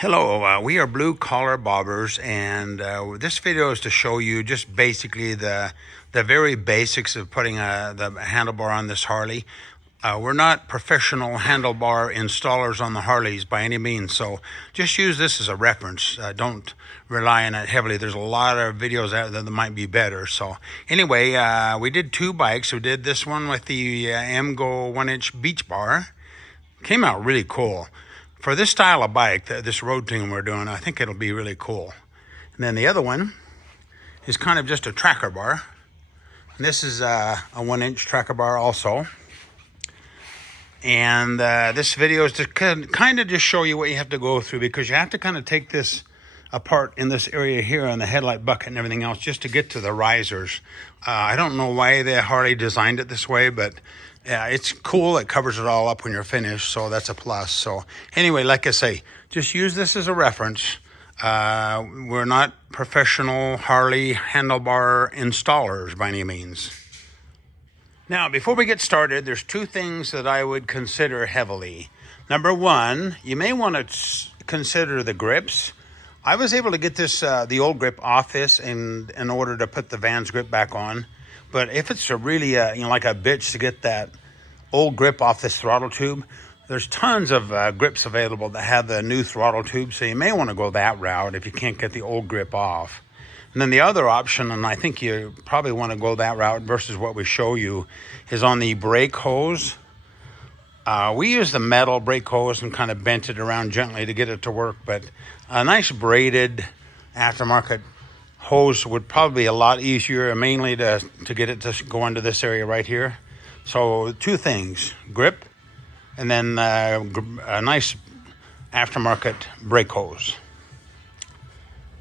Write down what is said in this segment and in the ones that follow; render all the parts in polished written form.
Hello, we are Blue Collar Bobbers, and this video is to show you just basically the very basics of putting the handlebar on this Harley. We're not professional handlebar installers on the Harleys by any means, so just use this as a reference. Don't rely on it heavily. There's a lot of videos out there that might be better. So anyway, we did two bikes. We did this one with the MGO 1-inch beach bar. Came out really cool. For this style of bike, this road thing we're doing, I think it'll be really cool. And then the other one is kind of just a tracker bar. And this is a 1-inch tracker bar also. And this video is to kind of just show you what you have to go through, because you have to kind of take this apart in this area here on the headlight bucket and everything else just to get to the risers. I don't know why the Harley designed it this way, but yeah, it's cool. It covers it all up when you're finished, so that's a plus. So anyway, like I say, just use this as a reference. We're not professional Harley handlebar installers by any means. Now, before we get started, there's two things that I would consider heavily. Number one, you may want to consider the grips. I was able to get this the old grip off this in order to put the Vans grip back on. But if it's a really, like a bitch to get that old grip off this throttle tube, there's tons of grips available that have the new throttle tube, so you may want to go that route if you can't get the old grip off. And then the other option, and I think you probably want to go that route versus what we show you, is on the brake hose. We use the metal brake hose and kind of bent it around gently to get it to work, but a nice braided aftermarket hose would probably be a lot easier, mainly to get it to go into this area right here. So two things: grip, and then a nice aftermarket brake hose.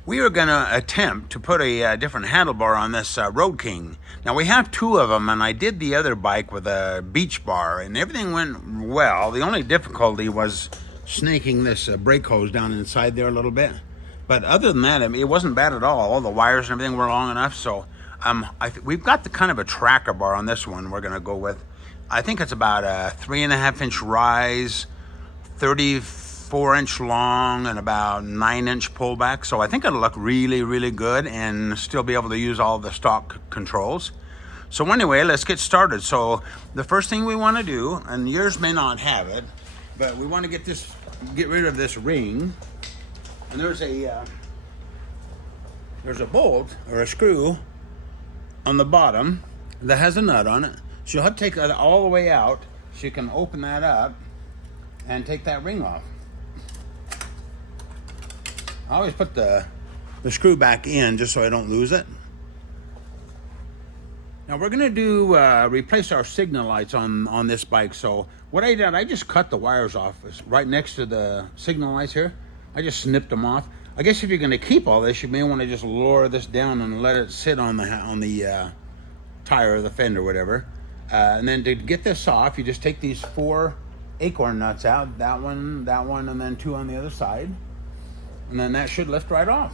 We are going to attempt to put a different handlebar on this Road King. Now, we have two of them, and I did the other bike with a beach bar, and everything went well. The only difficulty was snaking this brake hose down inside there a little bit. But other than that, I mean, it wasn't bad at all. All the wires and everything were long enough. So we've got the kind of a tracker bar on this one we're going to go with. I think it's about a 3.5-inch rise, 34-inch long, and about 9-inch pullback. So I think it'll look really, really good and still be able to use all the stock controls. So anyway, let's get started. So the first thing we want to do, and yours may not have it, but we want to get rid of this ring. And there's a bolt or a screw on the bottom that has a nut on it. So you'll have to take that all the way out so you can open that up and take that ring off. I always put the screw back in just so I don't lose it. Now we're going to do replace our signal lights on this bike. So what I did, I just cut the wires off. It's right next to the signal lights here. I just snipped them off. I guess if you're going to keep all this, you may want to just lower this down and let it sit on the tire or the fender or whatever. And then to get this off, you just take these 4 acorn nuts out. That one, and then 2 on the other side. And then that should lift right off.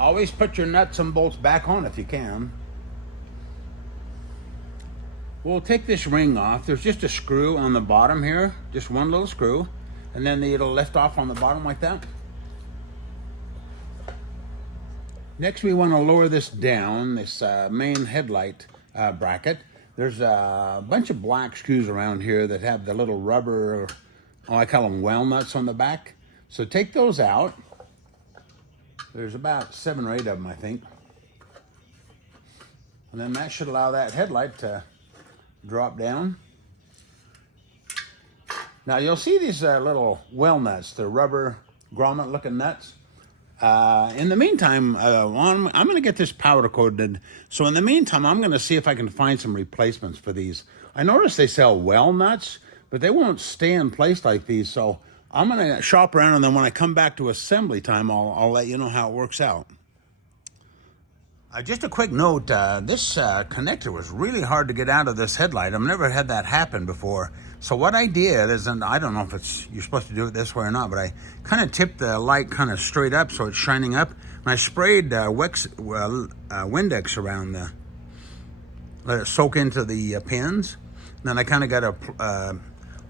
Always put your nuts and bolts back on if you can. We'll take this ring off. There's just a screw on the bottom here, just one little screw, and then it'll lift off on the bottom like that. Next, we want to lower this down, this main headlight bracket. There's a bunch of black screws around here that have the little rubber, I call them well nuts on the back. So take those out. There's about 7 or 8 of them, I think. And then that should allow that headlight to drop down. Now you'll see these little well nuts, the rubber grommet looking nuts. In the meantime, I'm going to get this powder coated. So in the meantime, I'm going to see if I can find some replacements for these. I noticed they sell well nuts, but they won't stay in place like these. So I'm going to shop around, and then when I come back to assembly time, I'll let you know how it works out. Just a quick note, this connector was really hard to get out of this headlight. I've never had that happen before. So what I did is, and I don't know if you're supposed to do it this way or not, but I kind of tipped the light kind of straight up so it's shining up. And I sprayed Windex around let it soak into the pins. Then I kind of got to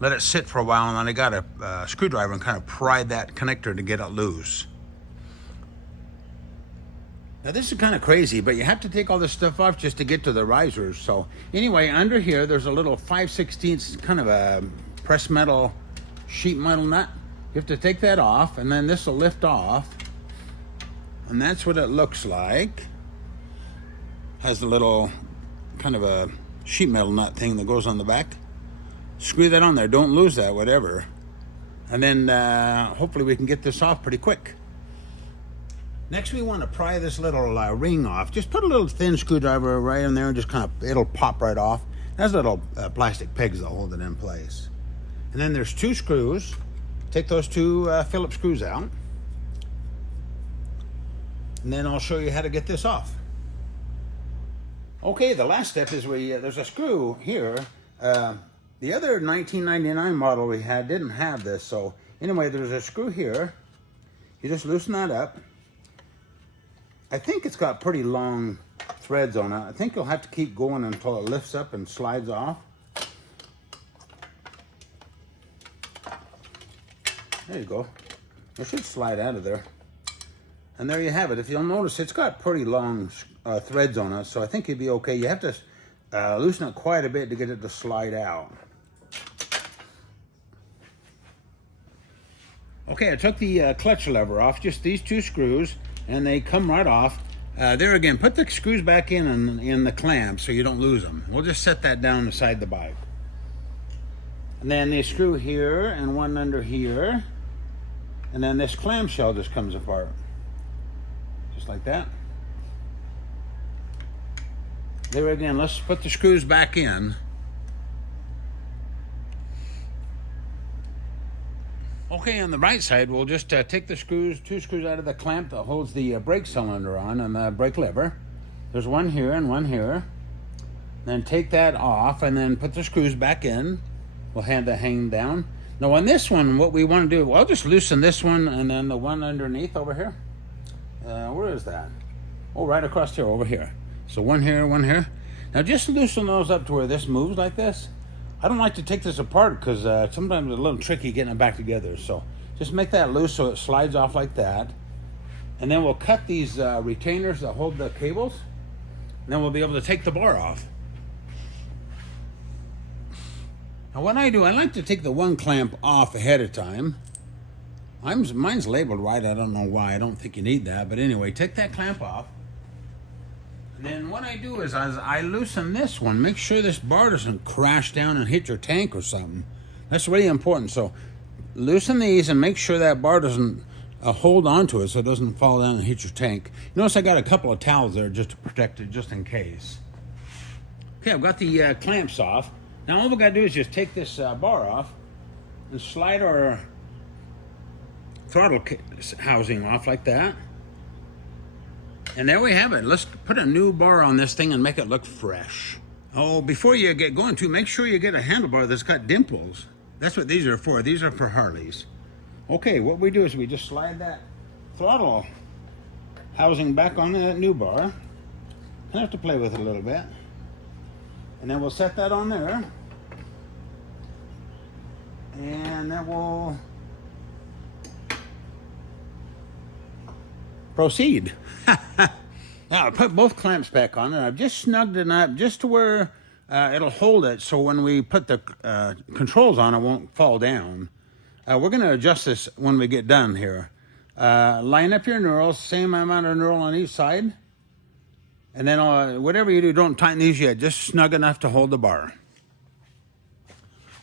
let it sit for a while, and then I got a screwdriver and kind of pried that connector to get it loose. Now this is kind of crazy, but you have to take all this stuff off just to get to the risers. So anyway, under here there's a little 5/16 kind of a press metal, sheet metal nut. You have to take that off, and then this will lift off, and that's what it looks like. Has a little kind of a sheet metal nut thing that goes on the back. Screw that on there, don't lose that, whatever. And then hopefully we can get this off pretty quick. Next, we want to pry this little ring off. Just put a little thin screwdriver right in there and just kind of, it'll pop right off. There's little plastic pegs that hold it in place. And then there's 2 screws. Take those 2 Phillips screws out. And then I'll show you how to get this off. Okay, the last step is there's a screw here. The other 1999 model we had didn't have this. So anyway, there's a screw here. You just loosen that up. I think it's got pretty long threads on it. I think you'll have to keep going until it lifts up and slides off. There you go. It should slide out of there. And there you have it. If you'll notice, it's got pretty long threads on it, so I think you'd be okay. You have to loosen it quite a bit to get it to slide out. Okay, I took the clutch lever off, just these 2 screws, and they come right off. There again, put the screws back in the clamp so you don't lose them. We'll just set that down beside the bike. And then they screw here and one under here. And then this clamshell just comes apart. Just like that. There again, let's put the screws back in. Okay, on the right side, we'll just take the 2 screws out of the clamp that holds the brake cylinder on and the brake lever. There's one here and one here. Then take that off and then put the screws back in. We'll have that hang down. Now on this one, what we want to do, I'll just loosen this one and then the one underneath over here. Where is that? Oh, right across here, over here. So one here, one here. Now just loosen those up to where this moves like this. I don't like to take this apart because sometimes it's a little tricky getting it back together. So just make that loose so it slides off like that. And then we'll cut these retainers that hold the cables. And then we'll be able to take the bar off. Now what I do, I like to take the one clamp off ahead of time. Mine's labeled right, I don't know why, I don't think you need that. But anyway, take that clamp off. And then what I do is I loosen this one. Make sure this bar doesn't crash down and hit your tank or something. That's really important. So loosen these and make sure that bar doesn't hold onto it so it doesn't fall down and hit your tank. You notice I got a couple of towels there just to protect it, just in case. Okay, I've got the clamps off. Now all we got to do is just take this bar off and slide our throttle housing off like that. And there we have it. Let's put a new bar on this thing and make it look fresh. Oh, before you get going too, make sure you get a handlebar that's got dimples. That's what these are for. These are for Harleys. Okay, what we do is we just slide that throttle housing back on that new bar. I have to play with it a little bit. And then we'll set that on there. And then we'll proceed. Now I put both clamps back on and I've just snugged it up just to where it'll hold it, so when we put the controls on, it won't fall down. We're going to adjust this when we get done here. Line up your knurls, same amount of knurl on each side. And then whatever you do, don't tighten these yet, just snug enough to hold the bar.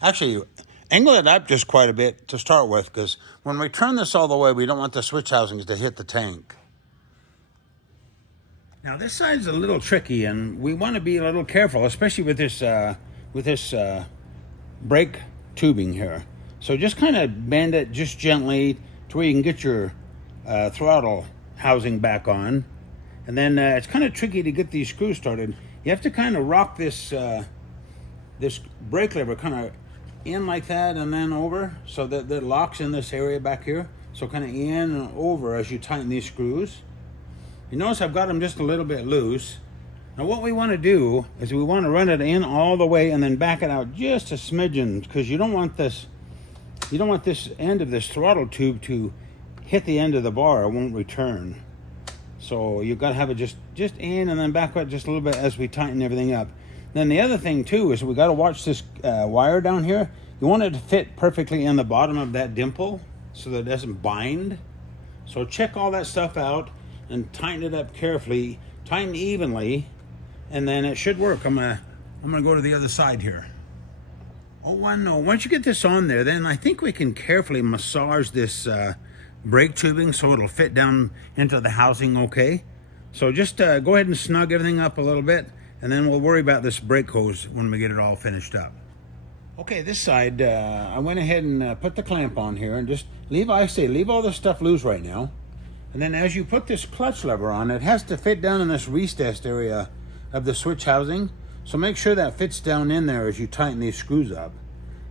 Actually, angle it up just quite a bit to start with, because when we turn this all the way, we don't want the switch housings to hit the tank. Now this side's a little tricky, and we want to be a little careful, especially with this brake tubing here. So just kind of bend it just gently to where you can get your throttle housing back on. And then it's kind of tricky to get these screws started. You have to kind of rock this this brake lever kind of in like that and then over, so that it locks in this area back here. So kind of in and over as you tighten these screws. You notice I've got them just a little bit loose. Now what we want to do is we want to run it in all the way and then back it out just a smidgen, because you don't want this end of this throttle tube to hit the end of the bar. It won't return. So you've got to have it just in and then back out just a little bit as we tighten everything up. Then the other thing too is we got to watch this wire down here. You want it to fit perfectly in the bottom of that dimple so that it doesn't bind. So check all that stuff out and tighten it up carefully, tighten evenly, and then it should work. I'm gonna go to the other side here. Oh, I know. Once you get this on there, then I think we can carefully massage this brake tubing so it'll fit down into the housing okay. So just go ahead and snug everything up a little bit, and then we'll worry about this brake hose when we get it all finished up. Okay, this side, I went ahead and put the clamp on here and just leave all this stuff loose right now. And then as you put this clutch lever on, it has to fit down in this recessed area of the switch housing. So make sure that fits down in there as you tighten these screws up.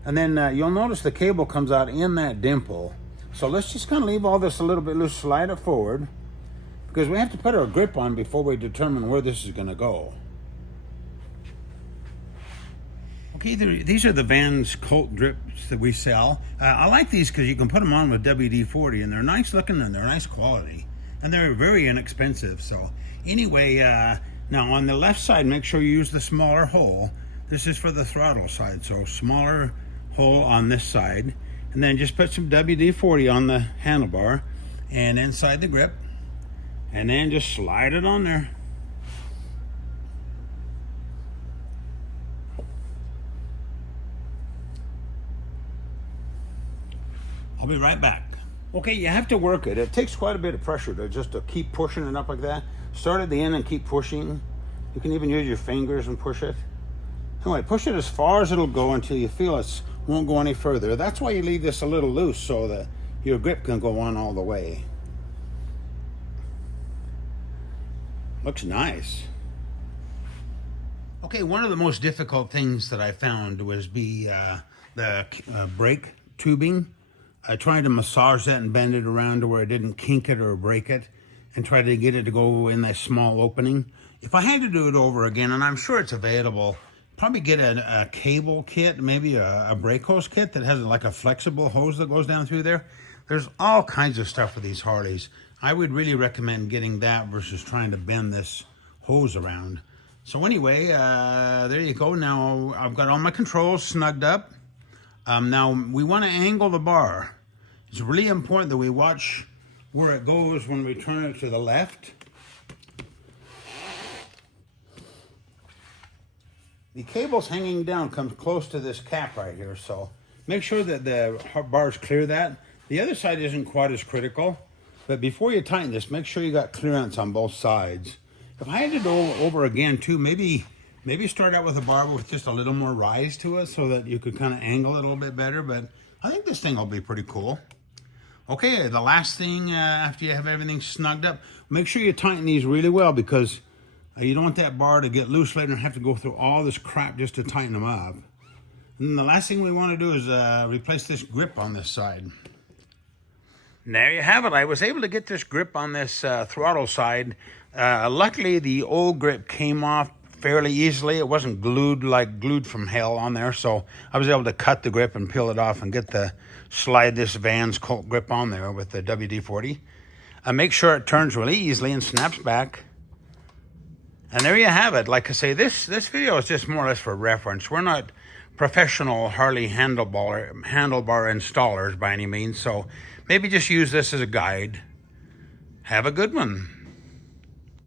And then you'll notice the cable comes out in that dimple. So let's just kind of leave all this a little bit loose, slide it forward, because we have to put our grip on before we determine where this is going to go. Okay, these are the Vans Colt grips that we sell. I like these because you can put them on with WD-40, and they're nice looking and they're nice quality, and they're very inexpensive. So anyway, now on the left side, make sure you use the smaller hole. This is for the throttle side, so smaller hole on this side, and then just put some WD-40 on the handlebar and inside the grip, and then just slide it on there. I'll be right back. Okay, you have to work it. It takes quite a bit of pressure to keep pushing it up like that. Start at the end and keep pushing. You can even use your fingers and push it. Anyway, push it as far as it'll go until you feel it won't go any further. That's why you leave this a little loose, so that your grip can go on all the way. Looks nice. Okay, one of the most difficult things that I found was the brake tubing. I tried to massage that and bend it around to where it didn't kink it or break it, and try to get it to go in that small opening. If I had to do it over again, and I'm sure it's available, probably get a cable kit, maybe a brake hose kit that has like a flexible hose that goes down through there. There's all kinds of stuff for these Harleys. I would really recommend getting that versus trying to bend this hose around. So anyway, there you go. Now I've got all my controls snugged up. Now we want to angle the bar. It's really important that we watch where it goes when we turn it to the left. The cable's hanging down, comes close to this cap right here, so make sure that the bars clear that. The other side isn't quite as critical, but before you tighten this, make sure you got clearance on both sides. If I had to go over again too, maybe start out with a bar with just a little more rise to it so that you could kind of angle it a little bit better, but I think this thing will be pretty cool. Okay, the last thing after you have everything snugged up, make sure you tighten these really well, because you don't want that bar to get loose later and have to go through all this crap just to tighten them up. And then the last thing we want to do is replace this grip on this side. And there you have it. I was able to get this grip on this throttle side. Luckily, the old grip came off fairly easily. It wasn't glued from hell on there, so I was able to cut the grip and peel it off and slide this Vans Colt grip on there with the WD-40. Make sure it turns really easily and snaps back. And there you have it. Like I say, this video is just more or less for reference. We're not professional Harley handlebar installers by any means, so maybe just use this as a guide. Have a good one.